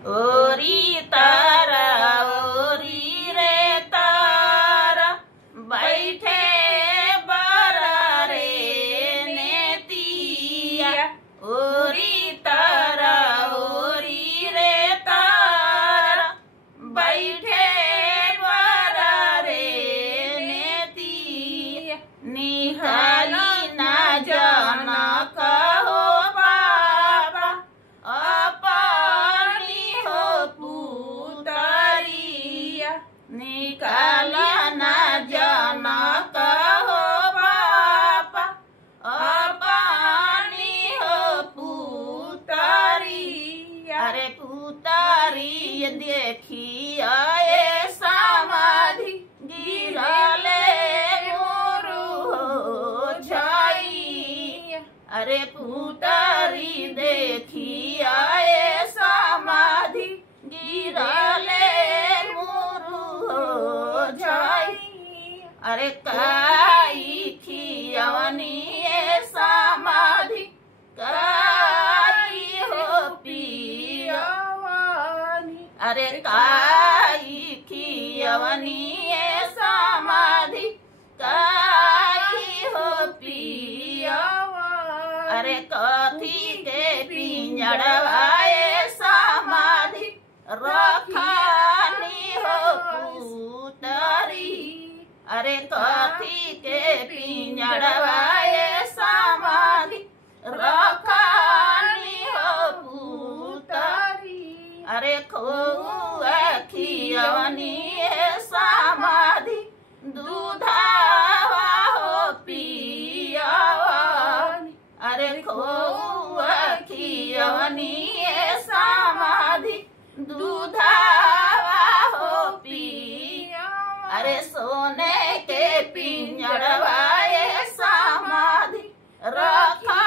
ओरी तारा ओरी रे तारा बैठे बरा रे नेतिया। ओरी तारा ओरी रे तारा बैठे बरा रे नेतिया। निहाली ना जाना कहो बाबा अपनी हो पुतरिया। निकाला ना जाना कहो बाबा अपनी हो पुतरिया। अरे पुतरी देखी आए समाधि गिरले मोरू हो जाई। अरे पुतरी देखी आए समाधि गिरले मोरू हो जाई। अरे काई खियवनी समाधि काई हो पियवनी। अरे काई खियवनी समाधि काई हो पियवनी। अरे कथी के पिंजड़वाए समाधि रखानी हो पुतरी। अरे कथी के पिंजड़वाए समाधि रखानी हो पुतरी। अरे खोआ खियवनी समाधि दूधावा हो पियवनी। अरे खोआ खियवनी समाधि दूधावा हो पियवनी। अरे सोने के पिंजड़वाए समाधि रखा